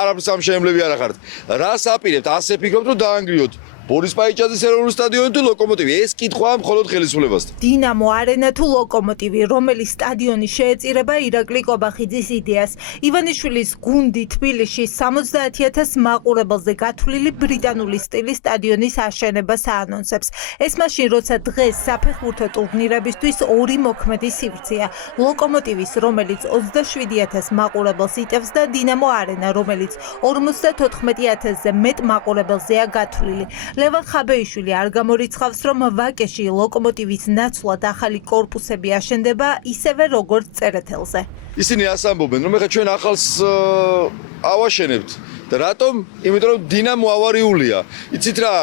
არაფერს ამ შემლები არ ახართ. რას აპირებთ? ასე ფიქრობთ, რომ დაანგრიოთ ბორის პაიჭაძის ეროვნული სტადიონი თუ ლოკომოტივი? ეს კითხვაა მხოლოდ ხელისუფლებასთან. დინამო არენა თუ ლოკომოტივი, რომელი სტადიონი შეეწირება ირაკლი კობახიძის იდეას. ივანიშვილის გუნდი თბილისში 70,000 მაყურებელზე გათვლილი ბრიტანული სტილის სტადიონის აშენებას აანონსებს. ეს მაშინ, როცა დღეს საფეხბურთო ტურნირებისთვის ორი მოქმედი სივრცეა. ლოკომოტივის, რომელიც 27,000 მაყურებელს იტევს და დინამო არენა, რომელიც 54,000-ზე მეტ მაყურებელზეა გათვლილი. ლევან ხაბეიშვილი არ გამორიცხავს, რომ ვაკეში ლოკომოტივის ნაცვლად ახალი კორპუსები აშენდება ისევე როგორც წერეთელზე. ისინი ასე ამბობენ, რომ ეხლა ჩვენ ახალს ავაშენებთ. და რატომ? იმიტომ რომ დინამო ავარიულია. იცით რა,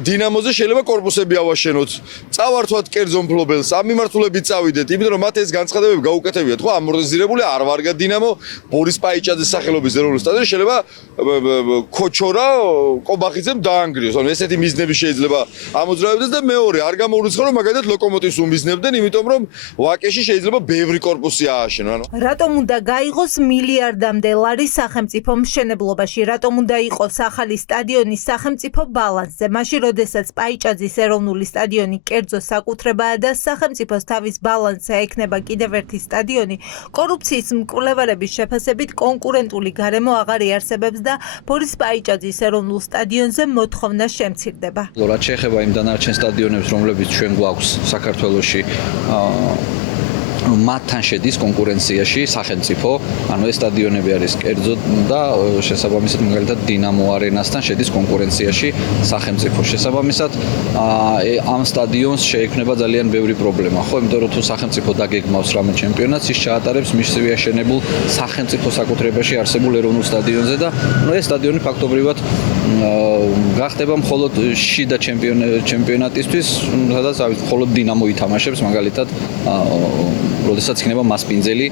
დინამოზე შეიძლება კორპუსები ავაშენოთ. წავართვათ კერძო მფლობელს, ამ მიმართულებით წავიდეთ, იმიტომ რომ მათ ეს განცხადებები გაუკეთებიათ, ხო? ამორტიზირებული არ ვარგა დინამო ბორის პაიჭაძის სახელობის ეროვნულ სტადიონი შეიძლება ქოჩორა კობახიძემ დაანგრიოს. ანუ ესეთი მიზნები შეიძლება ამოძრავებდეს და მეორე, არ გამოურიცხავ რომ მაგალითად ლოკომოტივს უმიზნებდნენ, იმიტომ რომ ვაკეში შეიძლება ბევრი კორპუსი ააშენონ. რატომ უნდა გაიღოს მილიარდამდე ლარის სახელმწიფო მშენებლობაში? რატომ უნდა იყოს ახალი სტადიონი სახელმწიფო ბალანსზე? მაშინ, როდესაც პაიჭაძის ეროვნული სტადიონი კერძო საკუთრებაა და სახელმწიფოს თავის ბალანსზე ექნება კიდევ ერთი სტადიონი, კორუფციის მკვლევარების შეფასებით კონკურენტული გარემო აღარ იარსებებს და ბორის პაიჭაძის ეროვნულ სტადიონზე მოთხოვნა შემცირდება. რაც შეეხება იმ დანარჩენ სტადიონებს, რომლებიც ჩვენ გვაქვს საქართველოში, მათთან შედის კონკურენციაში სახელმწიფო, ანუ ეს სტადიონები არის კერძო და შესაბამისად მაგალითად დინამო არენასთან შედის კონკურენციაში სახელმწიფო. შესაბამისად ამ სტადიონს შეექმნება ძალიან ბევრი პრობლემა, ხო, იმიტომ რომ თუ სახელმწიფო დაგეგმავს რამე ჩემპიონატს, ის ჩაატარებს მისივე აშენებულ სახელმწიფო საკუთრებაში არსებულ ეროვნულ სტადიონზე და ეს სტადიონი ფაქტობრივად გახდება მხოლოდ შიდა ჩემპიონატისთვის, სადაც მხოლოდ დინამო ითამაშებს მაგალითად როდესაც იქნება მასპინძელი.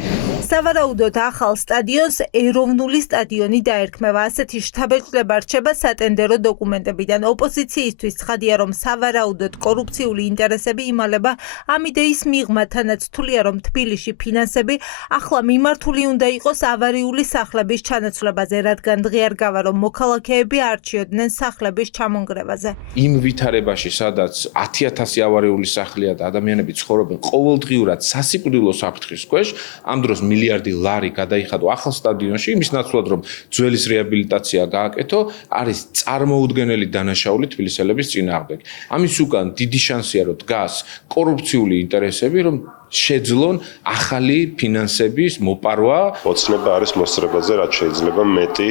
სავარაუდოდ ახალ სტადიონს ეროვნული სტადიონი დაერქმევა. ასეთი შთაბეჭდილება რჩება სატენდერო დოკუმენტებიდან. ოპოზიციისთვის ცხადია, რომ სავარაუდოდ კორუფციული ინტერესები იმალება ამ იდეის მიღმა, თანაც თვლია, რომ თბილისში ფინანსები ახლა მიმართული უნდა იყოს ავარიული სახლების ჩანაცვლებაზე, რადგან დღეარგავა, რომ მოქალაქეები არჩიოდნენ სახლების ჩამონგრევაზე. იმ ვითარებაში, სადაც 10,000 ავარიული სახლია და ადამიანები ცხოვრობენ ყოველდღიურად სასიკვდილო საფრთხის ქვეშ, ამ დროს მილიარდი ლარი გადაიხადო ახალ სტადიონში, იმის ნაცვლად რომ ძველის რეაბილიტაცია გააკეთო, არის წარმოუდგენელი დანაშაული თბილისელების წინააღმდეგ. ამის უკან დიდი შანსია, რომ დგას კორუფციული ინტერესები, რომ შეძლონ ახალი ფინანსების მოპარვა. ოცნება არის მოსწრებაზე, რაც შეიძლება მეტი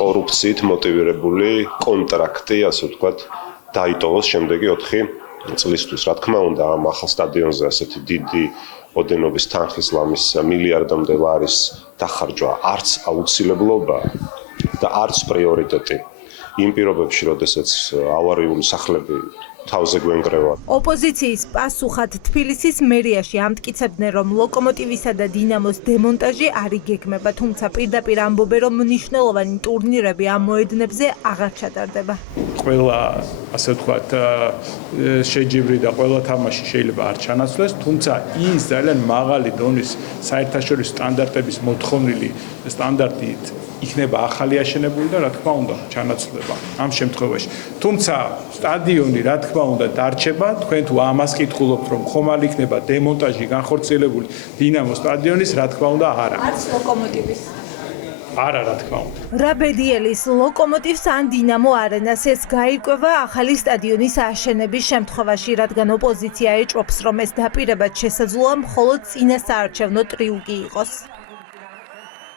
კორუფციით მოტივირებული კონტრაქტი, ასე ვთქვათ, დაიტოვოს შემდეგი 4 წლისთვის. რა თქმა უნდა, ამ ახალ სტადიონზე ასეთი დიდი ოდენობის თანხის ლამის მილიარდამდე ლარის დახარჯვა არც აუცილებლობა და არც პრიორიტეტი იმ პირობებში, როდესაც ავარიული სახლები თავზე გვენგრევა. ოპოზიციის პასუხად თბილისის მერიაში ამტკიცებდნენ, რომ ლოკომოტივისა და დინამოს დემონტაჟი არ იგეგმება, თუმცა პირდაპირ ამბობენ, რომ მნიშვნელოვანი ტურნირები ამ მოედნებზე აღარ ჩატარდება. ყველა, ასე ვთქვათ, შეჯიბრი და ყველა თამაში შეიძლება არ ჩანაცვლეს, თუმცა ის ძალიან მაღალი დონის საერთაშორისო სტანდარტების მოთხოვნილი სტანდარტით იქნება ახალი აშენებული და რა თქმა უნდა ჩანაცვლება ამ შემთხვევაში. თუმცა სტადიონი რა თქმა უნდა დარჩება, თქვენ თუ ამას კითხულობთ, რომ ხომალ იქნება დემონტაჟი განხორციელებული დინამოს სტადიონის, რა თქმა უნდა არა. არც ლოკომოტივის. არა, რა თქმა უნდა. რა ბედიელის ლოკომოტივს ან დინამო არენას ეს გაირკვევა ახალი სტადიონის აშენების შემთხვევაში, რადგან ოპოზიცია ეჭვობს, რომ ეს დაპირებად შესაძლოა მხოლოდ წინასაარჩევნო ტრიუკი იყოს.